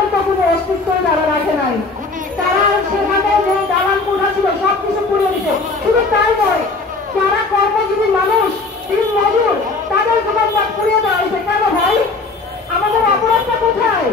পর্যন্ত কোনো অস্তিত্বই তারা রাখে নাই। তারা সেখানে যে দালাল কোঠা ছিল সবকিছু পুড়িয়ে দিচ্ছে। শুধু তাই নয়, যারা কর্মজীবী মানুষ, দিন মজুর, তাদের দোকানপাট পুড়িয়ে দেওয়া হয়েছে। কেন ভাই? আমাদের অপরাধটা কোথায়?